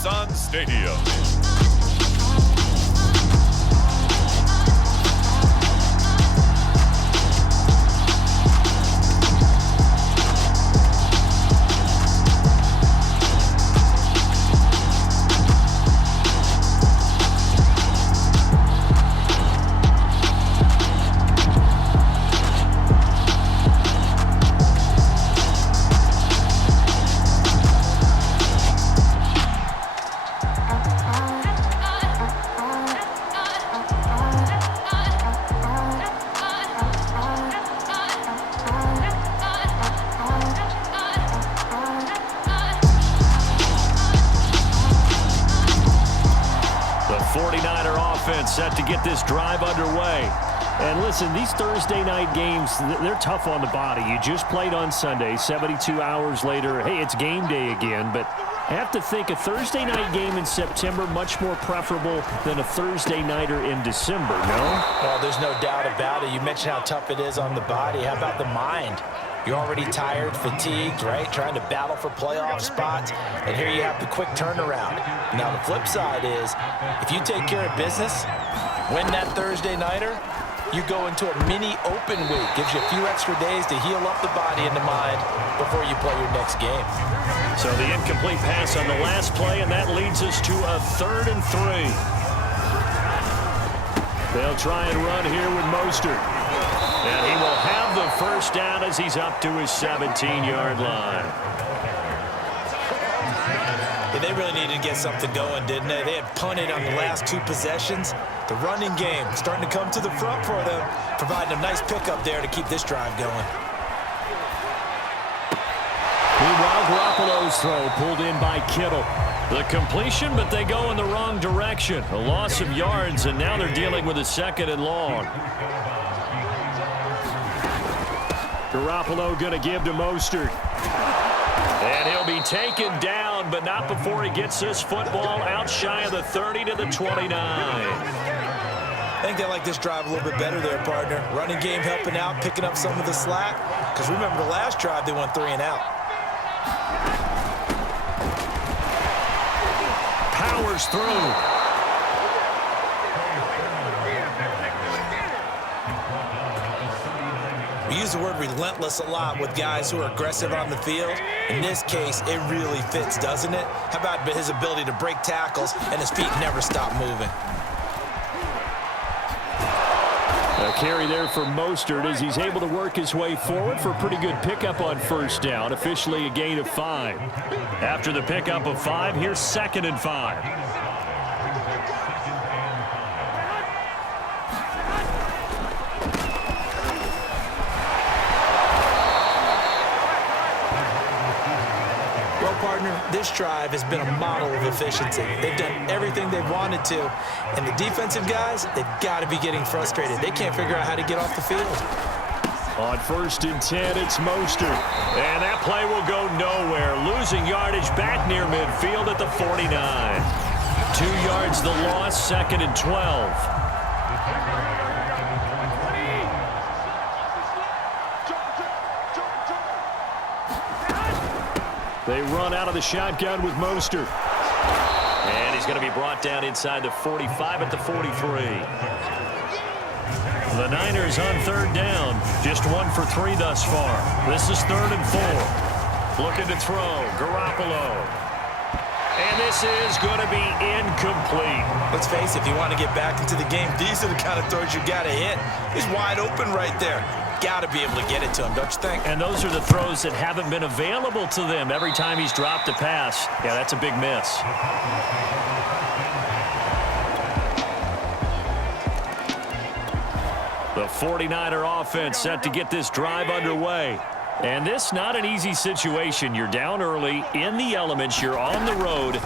Nissan Stadium. Set to get this drive underway. And listen, these Thursday night games, they're tough on the body. You just played on Sunday, 72 hours later. Hey, it's game day again, but I have to think a Thursday night game in September much more preferable than a Thursday nighter in December, no? Well, there's no doubt about it. You mentioned how tough it is on the body. How about the mind? You're already tired, fatigued, right? Trying to battle for playoff spots. And here you have the quick turnaround. Now, the flip side is, if you take care of business, win that Thursday nighter, you go into a mini open week. Gives you a few extra days to heal up the body and the mind before you play your next game. So the incomplete pass on the last play, and that leads us to a 3rd and 3. They'll try and run here with Mostert. And he will have the first down as he's up to his 17-yard line. Yeah, they really needed to get something going, didn't they? They had punted on the last 2 possessions. The running game starting to come to the front for them, providing a nice pickup there to keep this drive going. Meanwhile, Garoppolo's throw pulled in by Kittle. The completion, but they go in the wrong direction. A loss of yards, and now they're dealing with a 2nd and long. Garoppolo going to give to Mostert. And he'll be taken down, but not before he gets this football out shy of the 30 to the 29. I think they like this drive a little bit better there, partner. Running game helping out, picking up some of the slack. Because remember the last drive, they went 3 and out. Powers through. We use the word relentless a lot with guys who are aggressive on the field. In this case, it really fits, doesn't it? How about his ability to break tackles and his feet never stop moving? A carry there for Mostert as he's able to work his way forward for a pretty good pickup on 1st down. Officially a gain of 5. After the pickup of 5, here's 2nd and 5. This drive has been a model of efficiency. They've done everything they've wanted to, and the defensive guys, they've got to be getting frustrated. They can't figure out how to get off the field. On 1st and 10, it's Mostert, and that play will go nowhere. Losing yardage back near midfield at the 49. 2 yards the loss, 2nd and 12. They run out of the shotgun with Mostert. And he's going to be brought down inside the 45 at the 43. The Niners on 3rd down. Just 1 for 3 thus far. This is 3rd and 4. Looking to throw. Garoppolo. And this is going to be incomplete. Let's face it, if you want to get back into the game, these are the kind of throws you got to hit. He's wide open right there. Got to be able to get it to him, don't you think? And those are the throws that haven't been available to them every time he's dropped a pass. Yeah, that's a big miss. The 49er offense set to get this drive underway. And this not an easy situation. You're down early, in the elements, you're on the road.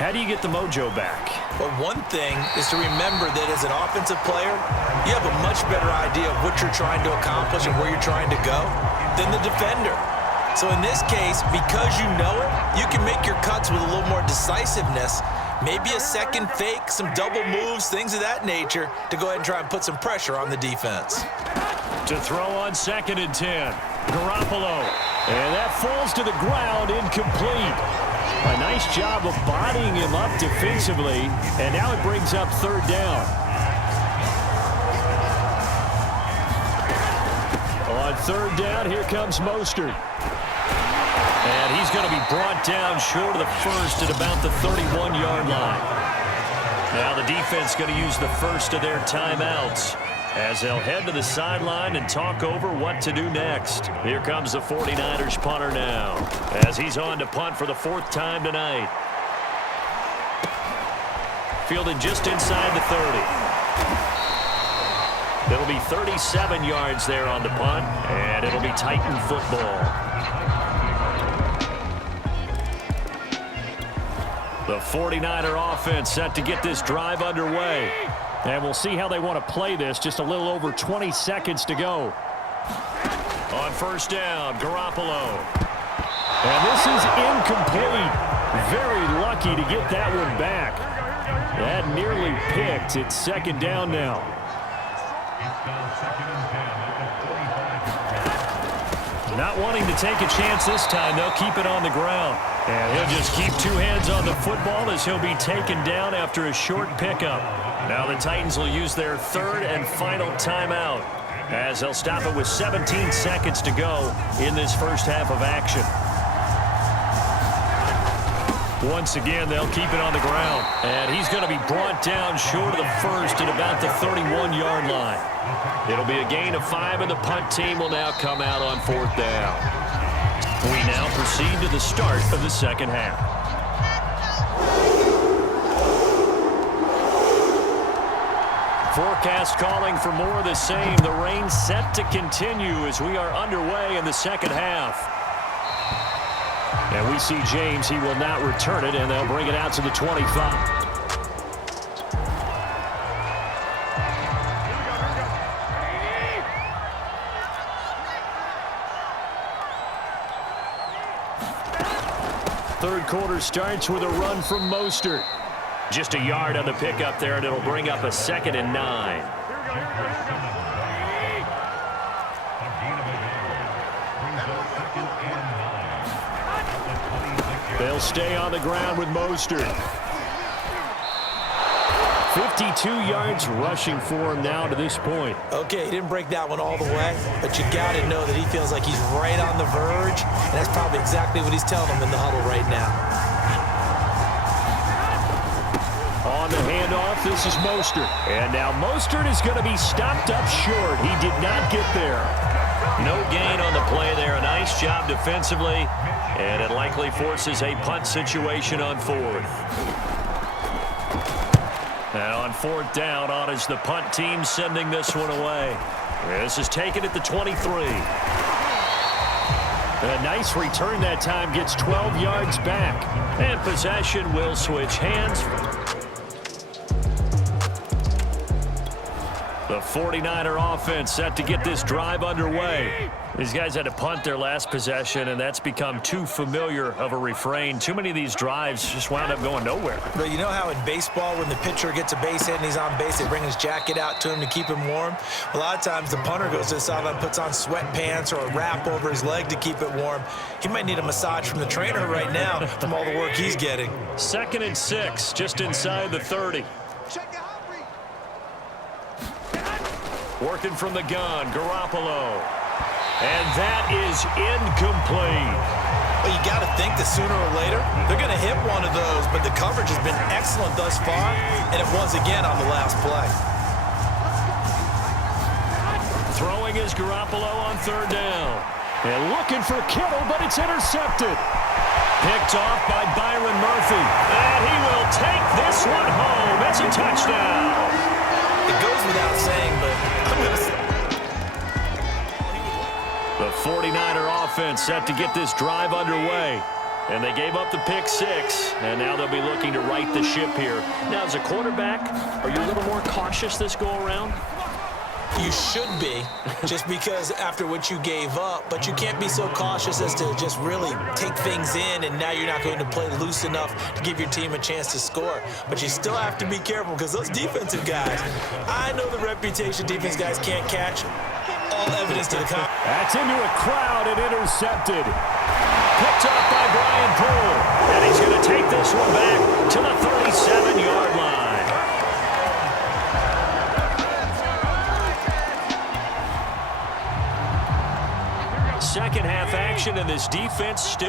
How do you get the mojo back? Well, one thing is to remember that as an offensive player, you have a much better idea of what you're trying to accomplish and where you're trying to go than the defender. So in this case, because you know it, you can make your cuts with a little more decisiveness. Maybe a second fake, some double moves, things of that nature to go ahead and try and put some pressure on the defense. To throw on 2nd and 10. Garoppolo. And that falls to the ground, incomplete. A nice job of bodying him up defensively, and now it brings up third down. On third down, here comes Mostert. And he's going to be brought down short of the first at about the 31-yard line. Now the defense going to use the first of their timeouts as they'll head to the sideline and talk over what to do next. Here comes the 49ers punter now as he's on to punt for the fourth time tonight. Fielded just inside the 30. It'll be 37 yards there on the punt, and it'll be Titan football. The 49er offense set to get this drive underway. And we'll see how they want to play this. Just a little over 20 seconds to go. On first down, Garoppolo. And this is incomplete. Very lucky to get that one back. That nearly picked. It's second down now. Not wanting to take a chance this time, they'll keep it on the ground. And he'll just keep two hands on the football as he'll be taken down after a short pickup. Now the Titans will use their third and final timeout as they'll stop it with 17 seconds to go in this first half of action. Once again, they'll keep it on the ground. And he's going to be brought down short of the first at about the 31-yard line. It'll be a gain of 5, and the punt team will now come out on fourth down. We now proceed to the start of the second half. Forecast calling for more of the same. The rain set to continue as we are underway in the second half. And we see James. He will not return it, and they'll bring it out to the 25. Third quarter starts with a run from Mostert. Just a yard on the pickup there, and it'll bring up a 2nd and 9. They'll stay on the ground with Mostert. 52 yards rushing for him now to this point. Okay, he didn't break that one all the way, but you got to know that he feels like he's right on the verge, and that's probably exactly what he's telling them in the huddle right now. On the handoff, this is Mostert. And now Mostert is going to be stopped up short. He did not get there. No gain on the play there. A nice job defensively, and it likely forces a punt situation on fourth. And on fourth down, on is the punt team sending this one away. This is taken at the 23. A nice return that time, gets 12 yards back. And possession will switch hands. The 49er offense set to get this drive underway. These guys had to punt their last possession, and that's become too familiar of a refrain. Too many of these drives just wound up going nowhere. But you know how in baseball, when the pitcher gets a base hit and he's on base, they bring his jacket out to him to keep him warm? A lot of times the punter goes to the sideline, puts on sweatpants or a wrap over his leg to keep it warm. He might need a massage from the trainer right now from all the work he's getting. 2nd and 6, just inside the 30. Working from the gun, Garoppolo. And that is incomplete. Well, you got to think that sooner or later, they're going to hit one of those, but the coverage has been excellent thus far, and it was again on the last play. Throwing is Garoppolo on third down. And looking for Kittle, but it's intercepted. Picked off by Byron Murphy. And he will take this one home. It's a touchdown. It goes without saying, but I'm going to say. The 49er offense set to get this drive underway. And they gave up the pick 6, and now they'll be looking to right the ship here. Now, as a quarterback, are you a little more cautious this go-around? You should be, just because after what you gave up, but you can't be so cautious as to just really take things in, and now you're not going to play loose enough to give your team a chance to score. But you still have to be careful because those defensive guys, I know the reputation defense guys can't catch. All evidence to the contrary. That's into a crowd and intercepted. picked up by Brian Poole. And he's going to take this one back to the 37-yard line. Second half action, and this defense still